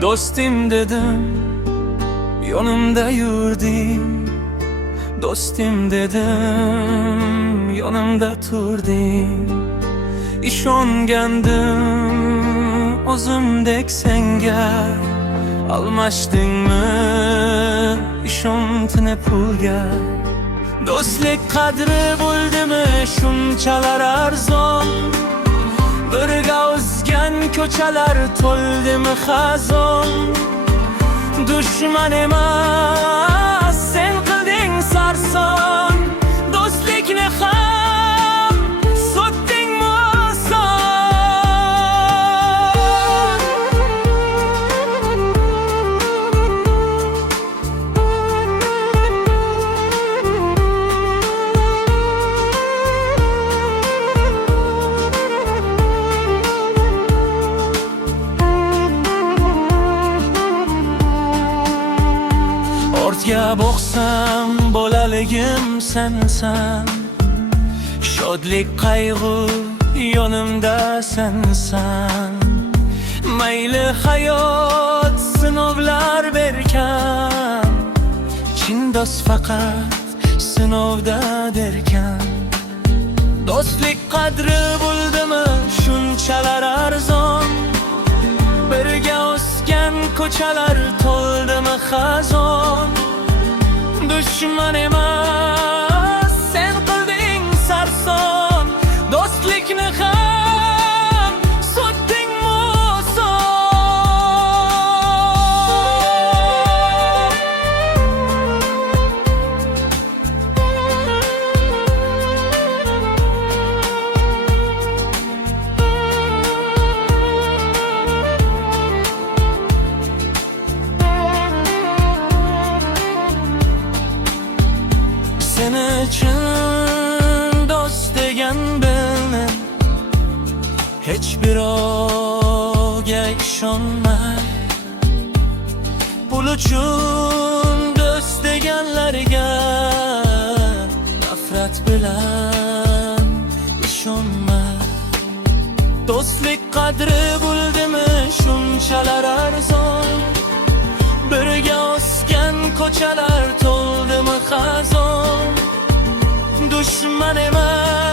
Dostim dedim, yonumda yurding. Dostim dedim, yonimda turding. İshongandim o'zimdek senga. Almashdingmi ishonchni pulga? Do'stlik qadri bo'ldimi shunchalar arzon? Birga o'zgan ko'chalar to'ldimi xazon? Dushman emas sen qilding sarson. Do'stlikni ham sotdingmi oson? Ortga boqsam bolaligim sensan. Shodlik qayg'u yonimda sensan. Mayli hayot sinovlar berkan, chin do'st faqat sinovda derkan. Do'stlik qadri bo'ldimi shunchalar arzon? Birga o'sgan ko'chalar to'ldimi xazon? Dushman emas sen qilding sarson. Do'stlikni ham sotdingmi oson? Sen uchun do'st degan bildim, hech birovga ishonmay. Pul uchun do'st deganlarga nafrat bilan ishonma. Do'stlik qadri bo'ldimi shunchalar arzon? Birga o'sgan ko'chalar to'ldimi xazon? Dushman emas